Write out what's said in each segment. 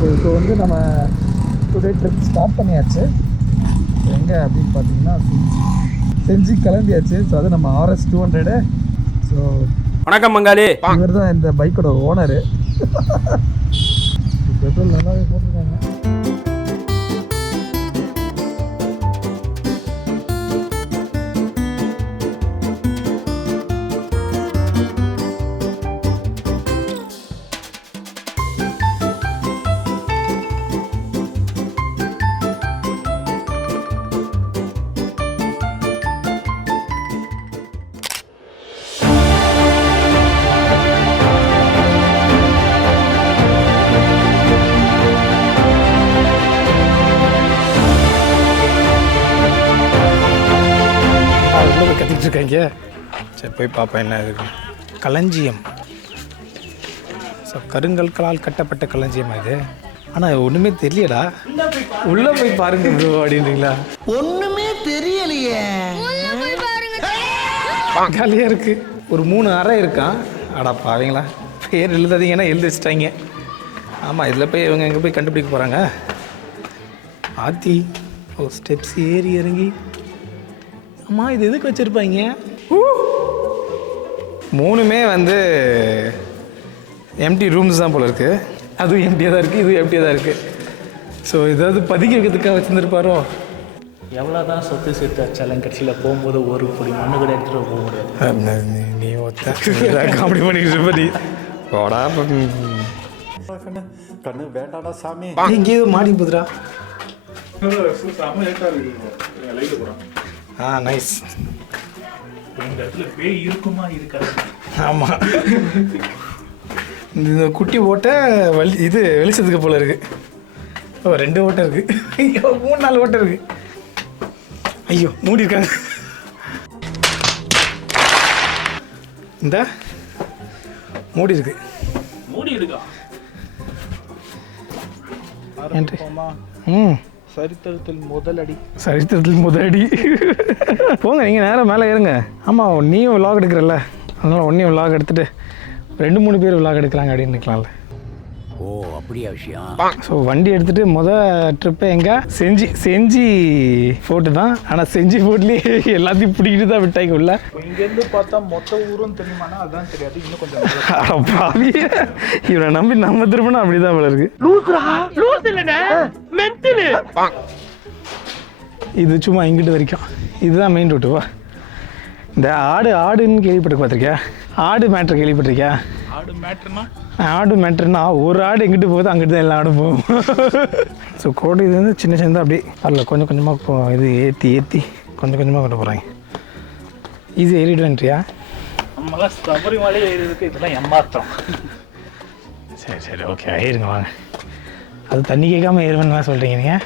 So இப்போ வந்து நம்ம டுடே ட்ரிப் ஸ்டார்ட் பண்ணியாச்சு. எங்கே அப்படின்னு பார்த்தீங்கன்னா செஞ்சி கிளம்பியாச்சு. ஸோ அது நம்ம ஆர்எஸ் டூ ஹண்ட்ரடு ஸோ வணக்கம் மங்காளி இவர் தான் இந்த பைக்கோட ஓனரு பெட்ரோல் நல்லாவே போட்டிருக்காங்க. போய் பார்ப்பேன் என்ன இருக்கு? களஞ்சியம். ஸோ கருங்கற்களால் கட்டப்பட்ட களஞ்சியமா இது ஆனால் ஒன்றுமே தெரியலடா. உள்ளே போய் பாருங்க ப்ரோ அப்படின்றீங்களா? ஒண்ணுமே தெரியலையே. காலியாக இருக்கு. ஒரு மூணு அறை இருக்கான். அடா பாவீங்களா? பேர் எழுதாதீங்கன்னா எழுதி வச்சிட்டாங்க. ஆமாம் இதில் போய் இவங்க எங்கே போய் கண்டுபிடிக்க போகிறாங்க ஆத்தி ஓ ஸ்டெப்ஸ் ஏறி இறங்கி. அம்மா இது எதுக்கு வச்சுருப்பாங்க? மூணுமே வந்து எம்டி ரூம்ஸ் தான் போல இருக்கு. அதுவும் எம்டியாக தான் இருக்குது இதுவும் எம்டியாக தான் இருக்குது ஸோ ஏதாவது பதுக்கி வைக்கிறதுக்காக வச்சுருந்துருப்பாரோ? எவ்வளோ தான் சொத்து சேர்த்து வச்சாலும் கடைசியில் போகும்போது ஒரு பொடி மண்ணு கூட எடுத்துகிட்டு போக முடியாது. நீ ஒத்த. காமெடி பண்ணிட்டு இருப்ப நீ. போடா கண்ணு வேண்டாடா சாமி இங்கே ஏதோ மாடி போதுடா ஆ நைஸ் இந்த இடத்துல பேய் இருக்குமா இருக்காது. ஆமாம் இந்த குட்டி ஓட்டை வலி இது வெளிச்சத்துக்கு போல இருக்கு. ஓ ரெண்டு ஓட்டை இருக்கு. ஐயோ மூணு நாலு ஓட்டை இருக்கு. ஐயோ மூடி இருக்காங்க. இந்த மூடி இருக்கு. மூடி இருக்கா ம். சரித்திரத்தில் முதல் அடி. சரித்திரத்தில் முதலடி போங்க நீங்கள் நேரம் மேலே ஏறுங்க. ஆமாம் நீயும் விலாக் எடுக்கிறல்ல. அதனால் உன்னையும் விலாக் எடுத்துகிட்டு ரெண்டு மூணு பேர் விலாக் எடுக்கிறாங்க அப்படின்னு நிற்கலாம்ல அப்படியா விஷயம்? ஸோ வண்டி எடுத்துகிட்டு முத ட்ரிப்பு எங்கே? செஞ்சி செஞ்சி ஃபோர்ட்டு தான். ஆனால் செஞ்சி ஃபோர்ட்லேயே எல்லாத்தையும் பிடிக்கிட்டு தான் விட்டாங்க உள்ள. இங்கேருந்து பார்த்தா மொத்த ஊரும் தெரியுமானா அதான் தெரியாது. இன்னும் கொஞ்சம் பாவி. இவனை நம்பி நம்ம திரும்பினா அப்படி தான் இருக்கு. இது சும்மா இங்கிட்டு வரைக்கும். இதுதான் மெயின் ரூட்டு வா. இந்த ஆடு ஆடுன்னு கேள்விப்பட்டு பார்த்துருக்கியா? ஆடு மேட்ரு கேள்விப்பட்டிருக்கியா? ஆடு மேட்ருனா ஆடு மேட்ருன்னா ஒரு ஆடு எங்கிட்டு போகுது அங்கிட்டு தான் எல்லா ஆடும் போகும். ஸோ கோடு இது வந்து சின்ன சின்னதாக அப்படியே அதில் கொஞ்சம் கொஞ்சமாக போ இது ஏற்றி ஏற்றி கொஞ்சம் கொஞ்சமாக கொண்டு போகிறாங்க ஈஸி ஏறிடுவேன்றியா நம்மளாம் சபரிமலை ஏறியதுக்கு இதெல்லாம் ஏமாத்திரம் சரி சரி ஓகே ஏறுங்க வாங்க. அது தண்ணி கேட்காம ஏறுவேன்னு சொல்கிறீங்க நீங்கள்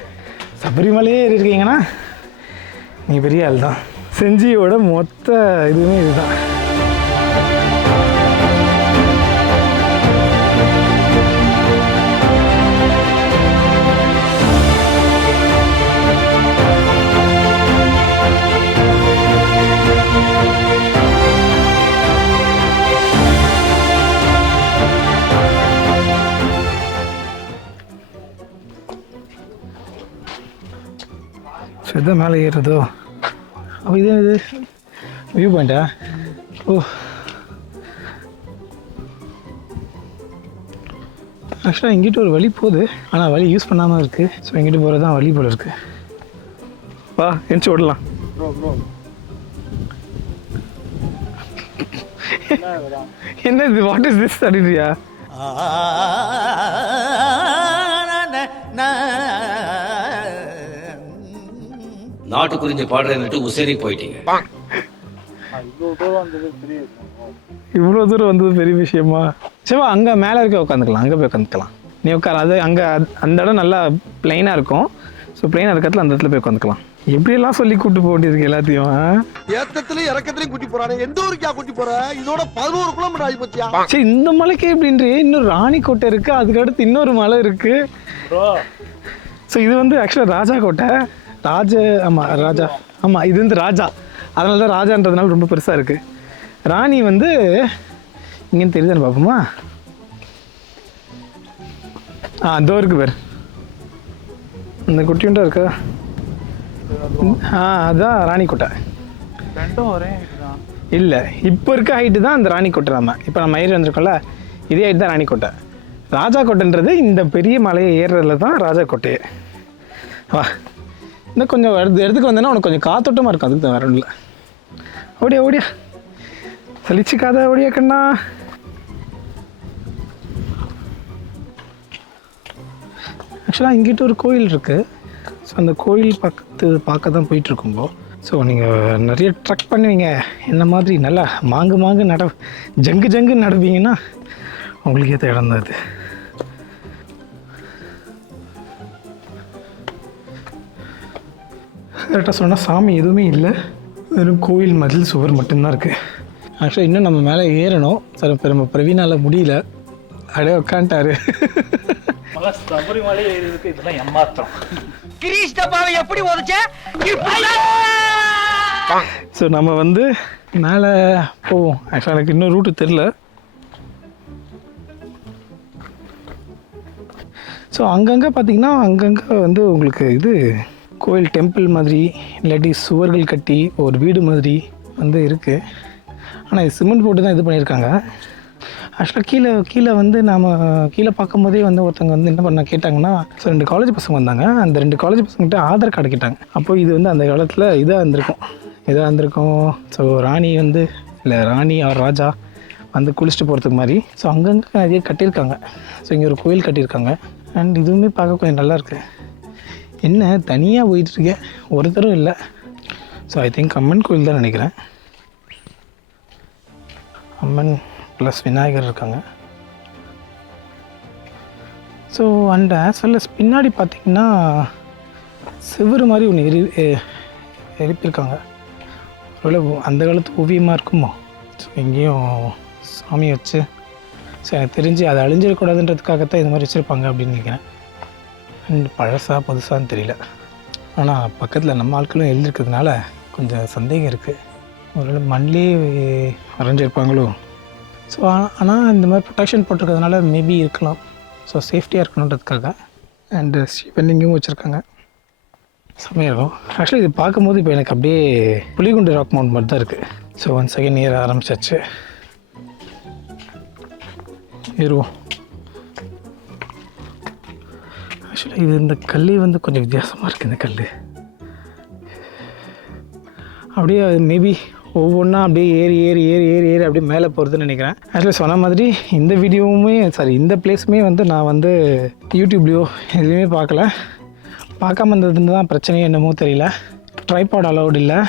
சபரிமலையே ஏறி இருக்கீங்கன்னா நீ பெரிய ஆள் தான் செஞ்சியோட மொத்த இதுவுமே இதுதான். ஸோ இதான் மேலே ஏறுறதோ. அப்போ இது இது வியூ பாயிண்டா ஓ. ஆக்சுவலாக இங்கிட்ட ஒரு வழி போகுது. ஆனால் வழி யூஸ் பண்ணாமல் இருக்குது ஸோ இங்கிட்டு போகிறது தான் வழி போல இருக்குது வா எந்திச்சு ஓடலாம். என்ன இது வாட் இஸ் திஸ் அப்படின்றியா? நாட்டு குறிஞ்சி பாடுறேன்னுட்டு உசேரி போயிட்டீங்க. இவ்வளோ தூரம் வந்தது பெரிய விஷயமா? சிவா அங்கே மேலே இருக்க உட்காந்துக்கலாம். அங்கே போய் உட்காந்துக்கலாம். நீ உட்கார. அது அங்கே அந்த இடம் நல்லா பிளைனாக இருக்கும். ஸோ பிளைனாக இருக்கிறதுல அந்த இடத்துல போய் உட்காந்துக்கலாம். எப்படியெல்லாம் சொல்லி கூப்பிட்டு போக வேண்டியிருக்கு எல்லாத்தையும்? ஏத்தத்திலயும் இறக்கத்திலயும் கூட்டி போறானே. எந்த ஊருக்கா கூட்டி போற? இதோட பதினோரு கிலோமீட்டர் ஆகி போச்சியா சரி இந்த மலைக்கு எப்படின்றே இன்னொரு ராணிக்கோட்டை இருக்கு. அதுக்கு அடுத்து இன்னொரு மலை இருக்கு. ப்ரோ ஸோ இது வந்து ஆக்சுவலாக ராஜா கோட்டை ராஜ ஆமாம் ராஜா. ஆமாம் இது வந்து ராஜா. அதனால தான் ராஜான்றதுனால ரொம்ப பெருசாக இருக்குது ராணி வந்து இங்கேன்னு தெரியுதான்னு பார்ப்போமா? ஆ அதோ இருக்கு பேர். இந்த குட்டியுண்டா இருக்கா? ஆ அதான் ராணிக்கோட்டை ரெண்டும் ஒரே இல்லை இப்போ இருக்க ஹைட்டு தான் அந்த ராணிக்கோட்டை நம்ம. இப்போ நம்ம ஏறி வந்திருக்கோம்ல இதே ஹைட் தான் ராணிக்கோட்டை ராஜா கோட்டைன்றது இந்த பெரிய மலையை ஏறுறதுல தான் ராஜா கோட்டையே. வா. இன்னும் கொஞ்சம் எடுத்து இடத்துக்கு வந்தேன்னா உனக்கு கொஞ்சம் காத்தோட்டமாக இருக்கும். அதுக்கு தான் வேற ஒன்றும் இல்லை. ஓடியா ஓடியா. சலிச்சுக்காத ஓடியா கண்ணா. ஆக்சுவலாக இங்கிட்ட ஒரு கோயில் இருக்குது ஸோ அந்த கோயில் பார்த்து பார்க்க தான் போயிட்டுருக்கும்போ ஸோ நீங்கள் நிறைய ட்ரக் பண்ணுவீங்க. என்ன மாதிரி நல்லா மாங்கு மாங்கு நட ஜங்கு ஜங்கு நடப்பீங்கன்னா உங்களுக்கே ஏற்ற இடம் தான் இது. கரெக்டாக சொன்னால் சாமி எதுவுமே இல்லை. வெறும் கோயில் மதில் சுவர் மட்டும்தான் இருக்குது ஆக்சுவலாக இன்னும் நம்ம மேலே ஏறணும். சார் இப்போ நம்ம பிரவீனால் முடியல. அப்படியே உட்காந்துட்டாரு சபரிமலை ஏறியதுக்கு இதெல்லாம் ஏமாற்றம். கிரீஷ் டப்பாவை எப்படி ஸோ நம்ம வந்து மேலே போவோம். ஆக்சுவலாக எனக்கு இன்னும் ரூட்டு தெரில ஸோ அங்கங்கே பார்த்தீங்கன்னா அங்கங்கே வந்து உங்களுக்கு இது கோயில் டெம்பிள் மாதிரி இல்லாட்டி சுவர்கள் கட்டி ஒரு வீடு மாதிரி வந்து இருக்குது ஆனால் இது சிமெண்ட் போட்டு தான் இது பண்ணியிருக்காங்க. ஆக்சுவலாக கீழே கீழே வந்து நாம் கீழே பார்க்கும்போதே வந்து ஒருத்தவங்க வந்து என்ன பண்ண கேட்டாங்கன்னா ஸோ ரெண்டு காலேஜ் பசங்க வந்தாங்க. அந்த ரெண்டு காலேஜ் பசங்கிட்ட ஆதார் கார்டு கேட்டாங்க. அப்போது இது வந்து அந்த காலத்தில் இதாக இருந்திருக்கும். இதாக இருந்திருக்கும். ஸோ ராணி வந்து இல்லை ராணி அவர் ராஜா வந்து குளிச்சுட்டு போகிறதுக்கு மாதிரி. ஸோ அங்கங்கே நிறைய கட்டியிருக்காங்க. ஸோ இங்கே ஒரு கோயில் கட்டியிருக்காங்க. அண்ட் இதுவுமே பார்க்க கொஞ்சம் நல்லாயிருக்கு என்ன தனியாக போயிட்டுருக்க? ஒருத்தரும் இல்லை. ஸோ ஐ திங்க் அம்மன் கோயில் தான் நினைக்கிறேன். அம்மன் ப்ளஸ் விநாயகர் இருக்காங்க. So and as well as பின்னாடி பார்த்திங்கன்னா சிவர் மாதிரி ஒன்று எரி எரிப்பிருக்காங்க. எழுப்பியிருக்காங்க ஒருவேளை அந்த காலத்து ஓவியமாக இருக்குமோ? ஸோ எங்கேயும் சாமி வச்சு ஸோ எனக்கு தெரிஞ்சு அதை அழிஞ்சிடக்கூடாதுன்றதுக்காகத்தான் இது மாதிரி வச்சுருப்பாங்க அப்படின்னு நினைக்கிறேன். அண்ட் பழசா புதுசான்னு தெரியல. ஆனால் பக்கத்தில் நம்ம ஆட்களும் எழுதிருக்கிறதுனால கொஞ்சம் சந்தேகம் இருக்குது ஒருவேளை மண்ணிலே வரைஞ்சிருப்பாங்களோ? ஸோ ஆனால் இந்த மாதிரி ப்ரொடெக்ஷன் போட்டிருக்கிறதுனால மேபி இருக்கலாம். ஸோ சேஃப்டியாக இருக்கணுன்றதுக்காக. அண்டு சிவலிங்கமும் வச்சுருக்காங்க. செம்மையாக இருக்கும். ஆக்சுவலி இது பார்க்கும்போது இப்போ எனக்கு அப்படியே புலிகுண்டு ராக் மவுண்ட் மாதிரி தான் இருக்குது ஸோ ஒன் செகண்ட் ஏற ஆரம்பிச்சாச்சு. ஏறுவோம். ஆக்சுவலாக இது இந்த கல் வந்து கொஞ்சம் வித்தியாசமாக இருக்குது இந்த கல் அப்படியே மேபி ஒவ்வொன்றா அப்படியே ஏறி ஏறி ஏறி ஏறி ஏறி அப்படியே மேலே போகிறதுன்னு நினைக்கிறேன். ஆக்சுவலி சொன்ன மாதிரி இந்த வீடியோவுமே சாரி இந்த பிளேஸுமே வந்து நான் வந்து யூடியூப்லேயோ எதுவுமே பார்க்கல. பார்க்காம இருந்ததுன்னு தான் பிரச்சனையே என்னமோ தெரியல. ட்ரைபாட் அலௌடு இல்லை.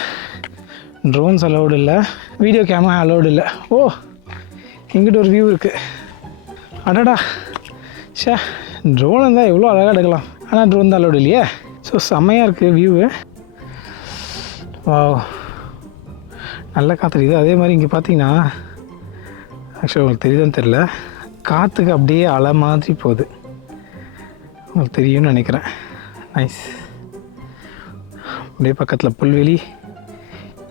ட்ரோன்ஸ் அலௌடு இல்லை. வீடியோ கேமரா அலௌடு இல்லை. ஓ இங்கிட்ட ஒரு வியூ இருக்குது அடடா ஷே ட்ரோன் இருந்தால் எவ்வளோ அழகாக எடுக்கலாம். ஆனால் ட்ரோன் தான் அலோடு இல்லையே? ஸோ செம்மையாக இருக்குது வியூவு வா நல்ல காற்று இது அதே மாதிரி இங்கே பார்த்தீங்கன்னா ஆக்சுவலாக உங்களுக்கு தெரியுதுன்னு தெரில காற்றுக்கு அப்படியே அலை மாதிரி போகுது. உங்களுக்கு தெரியும்னு நினைக்கிறேன். நைஸ் அப்படியே பக்கத்தில் புல்வெளி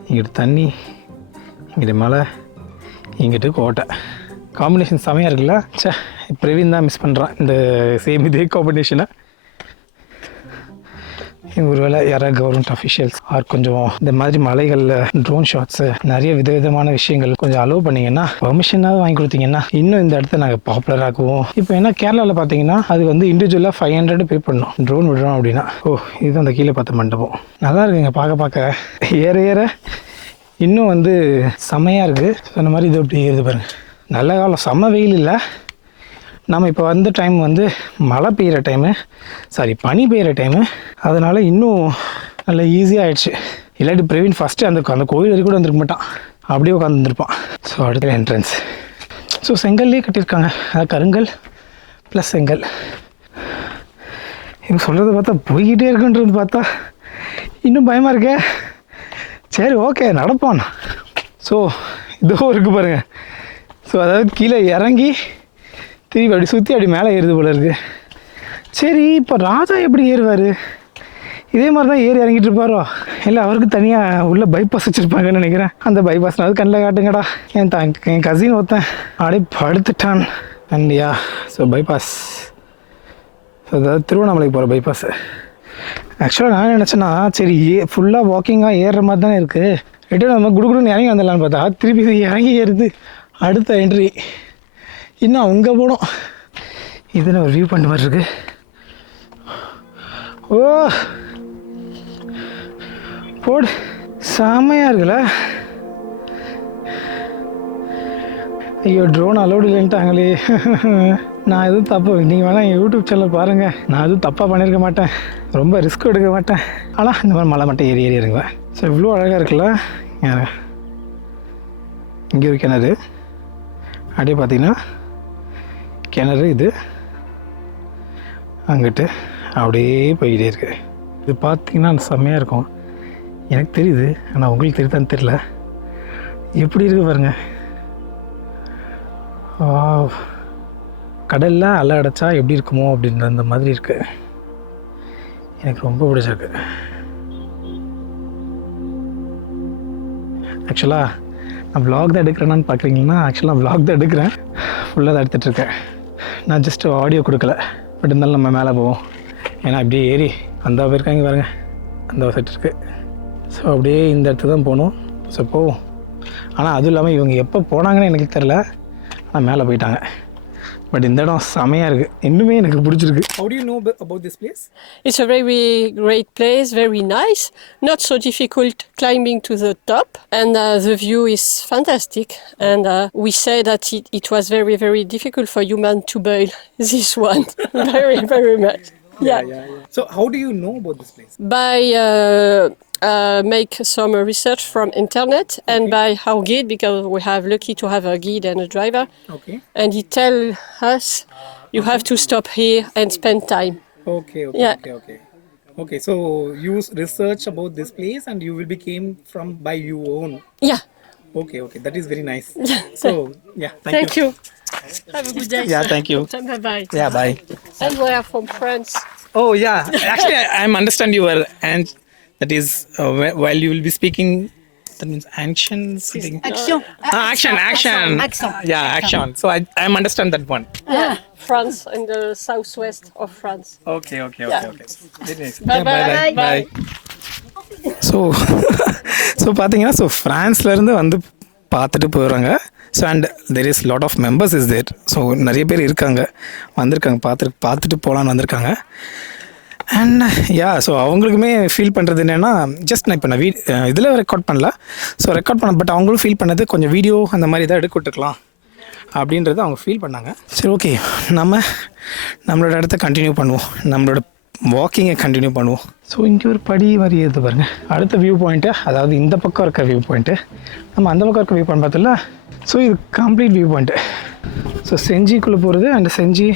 இங்கிட்டு தண்ணி இங்கிட்டு மலை இங்கிட்டு கோட்டை. காம்பினேஷன் செமையாக இருக்குல்ல? ச்சே. பிரவீன் தான் மிஸ் பண்ணுறான் இந்த சேம் இதே காம்பினேஷனை ஒருவேளை யாராவது கவர்மெண்ட் அஃபிஷியல்ஸ் ஆர் கொஞ்சம் இந்த மாதிரி மலைகளில் ட்ரோன் ஷாட்ஸு நிறைய விதவிதமான விஷயங்கள் கொஞ்சம் அலோவ் பண்ணிங்கன்னா பர்மிஷனாக வாங்கி கொடுத்தீங்கன்னா இன்னும் இந்த இடத்த நாங்கள் பாப்புலர் ஆக்குவோம். இப்போ என்ன கேரளாவில் பார்த்தீங்கன்னா அது வந்து இண்டிவிஜுவலாக ஃபைவ் ஹண்ட்ரட் பே பண்ணணும். ட்ரோன் விடுறோம் அப்படின்னா. ஓ இதுதான் அந்த கீழே பார்த்த மண்டபம். நல்லா இருக்குங்க பார்க்க பார்க்க. ஏற ஏற. இன்னும் வந்து செமையாக இருக்குது சொன்ன மாதிரி இது அப்படி இது பாருங்க. நல்ல காலம். செம்ம வெயில் இல்லை. நம்ம இப்போ வந்த டைம் வந்து மழை பெய்கிற டைமு சாரி பனி பெய்கிற டைமு அதனால் இன்னும் நல்ல ஈஸியாக ஆயிடுச்சு. இல்லாட்டி பிரவீன் ஃபஸ்ட்டு அந்த அந்த கோயில் வரைக்கும் கூட வந்திருக்க மாட்டான். அப்படியே உட்காந்து வந்திருப்பான். ஸோ அடுத்த என்ட்ரன்ஸ் ஸோ செங்கல்லே கட்டியிருக்காங்க. அதாவது கருங்கல் ப்ளஸ் செங்கல். இவங்க சொல்கிறத பார்த்தா போய்கிட்டே இருக்குன்றது பார்த்தா இன்னும் பயமாக இருக்கே. சரி ஓகே நடப்பான். ஸோ இதோ இருக்குது பாருங்கள் ஸோ அதாவது கீழே இறங்கி திருப்பி அப்படி சுற்றி அப்படி மேலே ஏறுது போல இருக்கு. சரி இப்போ ராஜா எப்படி ஏறுவார்? இதே மாதிரி தான் ஏறி இறங்கிட்டு இருப்பாரோ? இல்லை அவருக்கு தனியாக உள்ள பைபாஸ் வச்சுருப்பாங்கன்னு நினைக்கிறேன். அந்த பைபாஸ் அது கண்ணில் காட்டுங்கடா. என் த என் கசின் ஒருத்தன். அப்படியே படுத்துட்டான். அண்டியா ஸோ பைபாஸ் ஸோ அதாவது திருவண்ணாமலைக்கு போகிற பைபாஸ் ஆக்சுவலாக நான் நினச்சேன்னா சரி ஏ ஃபுல்லாக வாக்கிங்காக ஏறுற மாதிரி தானே இருக்குது ரிட்டர்ன் நம்ம குடுகுடுன்னு இறங்கி வந்துடலான்னு பார்த்தா திருப்பி இறங்கி ஏறுது. அடுத்த என்ட்ரி இன்னும் அங்கே போனோம். இதில் ஒரு வியூ பண்ணுற மாதிரி இருக்கு. ஓ போடு. செம்மையாக இருக்குல்ல? ஐயோ ட்ரோன் அலோடு இல்லைன்ட்டாங்களே. நான் எதுவும் தப்பு நீங்கள் வேணால் என் யூடியூப் சேனல் பாருங்கள் நான் எதுவும் தப்பாக பண்ணியிருக்க மாட்டேன். ரொம்ப ரிஸ்க் எடுக்க மாட்டேன். ஆனால் இந்த மாதிரி மலை மட்டும் ஏறி ஏறி இறங்குவேன். ஸோ இவ்வளோ அழகாக இருக்குல்ல? இங்கே ஒரு கிணறு அப்படியே பார்த்தீங்கன்னா கிணறு இது. அங்கிட்டு அப்படியே போய்கிட்டே இருக்கு. இது பார்த்தீங்கன்னா செம்மையாக இருக்கும். எனக்கு தெரியுது ஆனால் உங்களுக்கு தெரியுதான்னு தெரில எப்படி இருக்கு பாருங்கள் கடலில் கடல்ல அலை அடைச்சா எப்படி இருக்குமோ அப்படின்ற அந்த மாதிரி இருக்குது எனக்கு ரொம்ப பிடிச்சிருக்கு. ஆக்சுவலாக நான் வ்ளாக் தான் எடுக்கிறேன்னு பார்க்குறீங்கன்னா ஆக்சுவலாக வ்ளாக் தான் எடுக்கிறேன். ஃபுல்லாக தான் எடுத்துகிட்டு இருக்கேன். நான் ஜஸ்ட் ஆடியோ கொடுக்கல. பட் இருந்தாலும் நம்ம மேலே போவோம். ஏன்னா அப்படியே ஏறி அந்த போயிருக்காங்க பாருங்கள் அந்த செட் இருக்குது ஸோ அப்படியே இந்த இடத்துக்கு தான் போகணும். ஸோ போவோம். ஆனால் அதுவும் இல்லாமல் இவங்க எப்போ போனாங்கன்னு எனக்கு தெரில ஆனால் மேலே போயிட்டாங்க. பட் இந்த இடம் செமையாக இருக்குது இன்னுமே எனக்கு பிடிச்சிருக்கு How do you know about this place? It's a very great place, very nice, not so difficult climbing to the top, and uh, the view is fantastic. And uh, we say that it, it was very, very difficult for human to build this one, very, very much. Yeah. So how do you know about this place? By uh, uh, make some research from internet and by our guide because we have lucky to have a guide and a driver, Okay. and he tell us you have to stop here and spend time. Okay, okay, Yeah. okay, okay. Okay, so you research about this place and you will be came from by your own. Yeah. Okay, okay, that is very nice. so yeah, thank, Thank you. Have a good day. Yeah, thank you. Bye bye. Yeah, bye. And we are from France. Oh yeah, actually I, I'm understand you were and that is uh, wh- while you will be speaking. That means action something. Action. Ah, action, action. Action. Yeah, action. So I I understand that one. France and the southwest of France. Okay, okay, Yeah. okay, okay. Very nice. Bye Yeah, bye. bye. So so பார்த்தீங்கன்னா so ஃப்ரான்ஸ்லேருந்து வந்து பார்த்துட்டு போயிடுறாங்க so and there is lot of members is there so நிறைய பேர் இருக்காங்க வந்திருக்காங்க பார்த்து பார்த்துட்டு போகலான்னு வந்திருக்காங்க அண்ட் யா ஸோ அவங்களுக்குமே ஃபீல் பண்ணுறது என்னென்னா ஜஸ்ட் நான் இப்போ நான் வீ இதில் ரெக்கார்ட் பண்ணல. ஸோ ரெக்கார்ட் பண்ண பட் அவங்களும் ஃபீல் பண்ணது கொஞ்சம் வீடியோ அந்த மாதிரி தான் எடுக்க விட்டுருக்கலாம். அப்படின்றத அவங்க ஃபீல் பண்ணாங்க. சரி ஓகே நம்ம நம்மளோட இடத்த கண்டினியூ பண்ணுவோம். நம்மளோட வாக்கிங்கை கண்டினியூ பண்ணுவோம். ஸோ இங்கே ஒரு படி மாதிரி ஏது பாருங்கள் அடுத்த வியூ பாயிண்ட்டு அதாவது இந்த பக்கம் இருக்க வியூ பாயிண்ட்டு நம்ம அந்த பக்கம் இருக்க வியூ பாயிண்ட் பார்த்தோம்ல ஸோ இது கம்ப்ளீட் வியூ பாயிண்ட்டு ஸோ செஞ்சிக்குள்ளே போகிறது அண்ட் செஞ்சி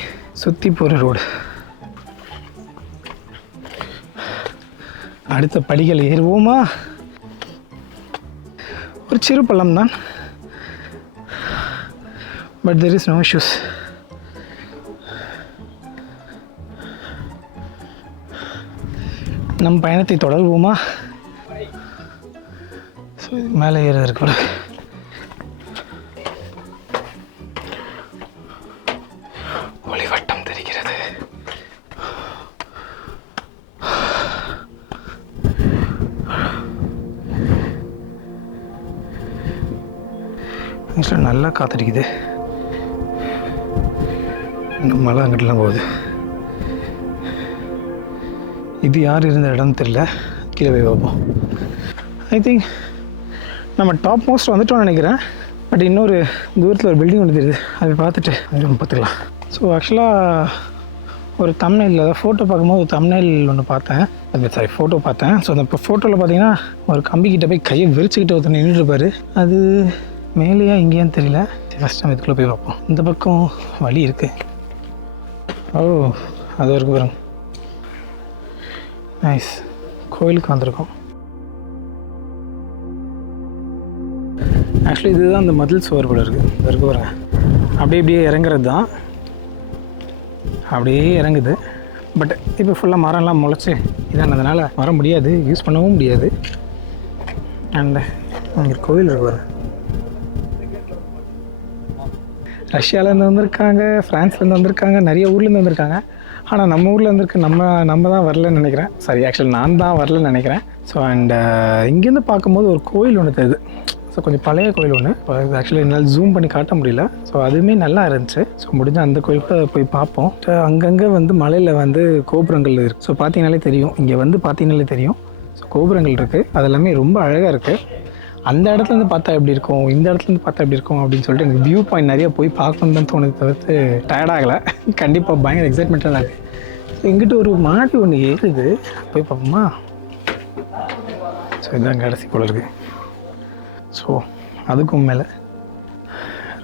சுற்றி போகிற ரோடு அடுத்த படிகள் ஏறுவோமா? ஒரு சிறு பள்ளம் தான். But there is no issues நம் பயணத்தை தொடர்வோமா? ஸோ இது மேலே ஏறுவதற்கு ஆக்சுவலாக நல்லா காத்தடிக்குது. இங்கே மழை அங்கிட்டலாம் போகுது. இது யார் இருந்த இடம்னு தெரியல. கீழே போய் பார்ப்போம். ஐ திங்க் நம்ம டாப் மோஸ்ட் வந்துட்டோம்னு நினைக்கிறேன். பட் இன்னொரு தூரத்தில் ஒரு பில்டிங் ஒன்று தெரியுது. அதை பார்த்துட்டு கொஞ்சம் பார்த்துக்கலாம். ஸோ ஆக்சுவலாக ஒரு தமிழில் அதாவது ஃபோட்டோ பார்க்கும்போது ஒரு தமிழில் ஒன்று பார்த்தேன். அது சாரி ஃபோட்டோ பார்த்தேன். ஸோ அந்த இப்போ ஃபோட்டோவில் பார்த்தீங்கன்னா ஒரு கம்பிக்கிட்ட போய் கையை விரிச்சுக்கிட்டு ஒருத்தர் நின்றுட்டு அது மேலேயா இங்கேயான்னு தெரியல. ஃபஸ்ட் நம்ம இதுக்குள்ளே போய் பார்ப்போம். இந்த பக்கம் வழி இருக்குது ஓ அது இருக்கு பாருங்க. நைஸ் கோயிலுக்கு வந்திருக்கோம். ஆக்சுவலி இதுதான் அந்த மதில் சுவர் போல இருக்குது இது இருக்கு பாருங்க. அப்படியே இப்படியே இறங்குறது தான். அப்படியே இறங்குது. பட் இப்போ ஃபுல்லாக மரம்லாம் முளைச்சி இதானதுனால வர முடியாது. யூஸ் பண்ணவும் முடியாது. அண்ட் இங்கே கோயில் இருக்கு பாருங்க. ரஷ்யாவிலேருந்து வந்திருக்காங்க ஃப்ரான்ஸ்லேருந்து வந்திருக்காங்க நிறைய ஊர்லேருந்து வந்திருக்காங்க. ஆனால் நம்ம ஊரில் இருந்துருக்கு நம்ம நம்ம தான் வரலன்னு நினைக்கிறேன். சரி ஆக்சுவலி நான் தான் வரலன்னு நினைக்கிறேன். ஸோ அண்ட் uh, இங்கேருந்து பார்க்கும்போது ஒரு கோயில் ஒன்று தெரியுது. ஸோ கொஞ்சம் பழைய கோயில் ஒன்று ஆக்சுவலி என்னால் ஜூம் பண்ணி காட்ட முடியல. ஸோ அதுவுமே நல்லா இருந்துச்சு. ஸோ முடிஞ்ச அந்த கோயிலுக்கு போய் பார்ப்போம். அங்கங்கே வந்து மலையில் வந்து கோபுரங்கள் இருக்குது ஸோ பார்த்தீங்கனாலே தெரியும். இங்கே வந்து பார்த்தீங்கனாலே தெரியும். ஸோ கோபுரங்கள் இருக்குது அதெல்லாமே ரொம்ப அழகாக இருக்குது அந்த இடத்துல இருந்து பார்த்தா எப்படி இருக்கும்? இந்த இடத்துலேருந்து பார்த்தா எப்படி இருக்கும் அப்படின்னு சொல்லிட்டு எனக்கு வியூ பாயிண்ட் நிறைய போய் பார்க்கணும் தான் தோணுது தவிர்த்து டயர்டாகலை கண்டிப்பாக பயங்கர எக்ஸைட்மெண்ட்டாக தான் இருக்குது ஸோ எங்கிட்ட ஒரு மாடி ஒன்று ஏறுது. போய் பார்ப்போமா ஸோ இதுதான் கடைசி போல இருக்குது ஸோ அதுக்கும் மேலே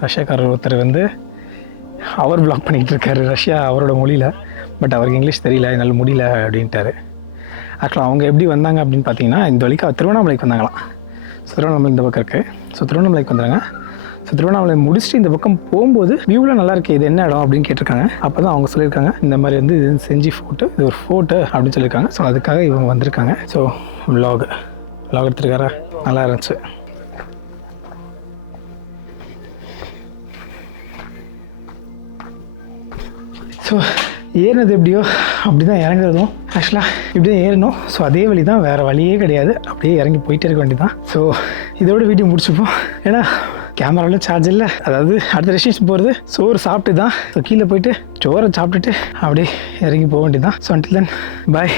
ரஷ்யாக்காரர் ஒருத்தர் வந்து அவர் பிளாக் பண்ணிகிட்டு இருக்காரு. ரஷ்யா அவரோட மொழியில். பட் அவருக்கு இங்கிலீஷ் தெரியல. என்னால் முடியல அப்படின்ட்டாரு. ஆக்சுவலாக அவங்க எப்படி வந்தாங்க அப்படின்னு பார்த்தீங்கன்னா இந்த வழிக்கு திருவண்ணாமலைக்கு வந்தாங்களாம். ஸோ திருவண்ணாமலை இந்த பக்கம் இருக்குது ஸோ திருவண்ணாமலைக்கு வந்தாங்க ஸோ திருவண்ணாமலை முடிச்சுட்டு இந்த பக்கம் போகும்போது வியூவில் நல்லா இருக்குது இது என்ன இடம் அப்படின்னு கேட்டிருக்காங்க. அப்போ தான் அவங்க சொல்லியிருக்காங்க இந்த மாதிரி வந்து இது செஞ்சு ஃபோட்டோ இது ஒரு ஃபோட்டோ அப்படின்னு சொல்லியிருக்காங்க. ஸோ அதுக்காக இவங்க வந்திருக்காங்க. ஸோ லாக் vlog எடுத்துருக்காரா? நல்லா இருந்துச்சு. ஸோ ஏறினது எப்படியோ அப்படி தான் இறங்குறதும். ஆக்சுவலாக இப்படி தான் ஏறணும். ஸோ அதே வழி தான் வேறு வழியே கிடையாது. அப்படியே இறங்கி போயிட்டே இருக்க வேண்டியதான் ஸோ இதோட வீடியோ முடிச்சுப்போம். ஏன்னா கேமராவில் சார்ஜ் இல்லை. அதாவது அடுத்த ரெஸ்டேஷன் போகிறது சோறு சாப்பிட்டு தான் ஸோ கீழே போயிட்டு சோறை சாப்பிட்டுட்டு அப்படியே இறங்கி போக வேண்டியதான் ஸோ அன்டில் தென் பாய்